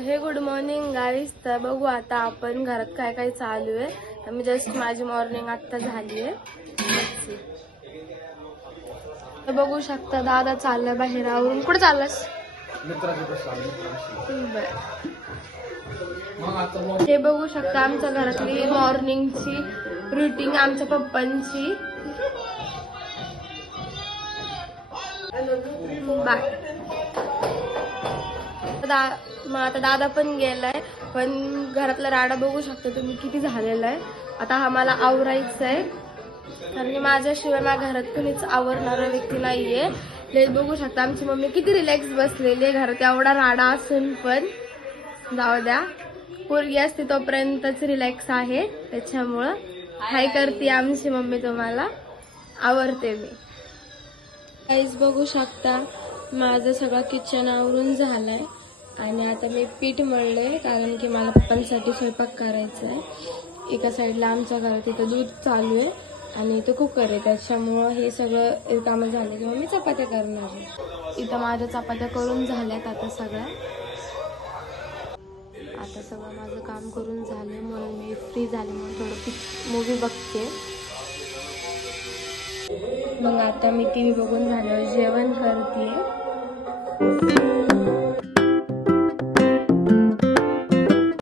हे good morning guys. तर बघू आता आपण घरात काय काय चालू आहे. तर मी जस्ट माझी मॉर्निंग आता झाली आहे. तर बघू शकता दादा चाललाय बाहेर आवरून. कुठे चाललास? हे बघू शकता आमच्या घरातली मॉर्निंगची रुटीन आमच्या पप्पांची. बाय. मग आता दादा पण गेलाय, पण घरातला राडा बघू शकता तुम्ही किती झालेला आहे. आता हा मला आवरायचा आहे, कारण की माझ्याशिवाय माझ्या घरात कुणीच आवरणारा व्यक्ती नाहीये. हे बघू शकता आमची मम्मी किती रिलॅक्स बसलेली आहे. घरात एवढा राडा असून पण जाऊ द्या, पोरगी असते तोपर्यंतच रिलॅक्स आहे. त्याच्यामुळं हाय करते आमची मम्मी, तुम्हाला आवरते मी. काहीच बघू शकता माझं सगळं किचन आवरून झालंय आणि आता मी पीठ मळलंय, कारण की मला पप्पांसाठी स्वयंपाक करायचा आहे. एका साईडला आमच्या घरात इथं दूध चालू आहे आणि इथं कुकर आहे, त्याच्यामुळं हे सगळं कामं झाले किंवा मी चपात्या करणार आहे. इथं माझ्या चपात्या करून झाल्यात आता सगळं माझं काम करून झालं, म्हणून मी फ्री झाले म्हणून थोडं मूवी बघते. मग आता मी टीव्ही बघून झाल्यावर जेवण करते.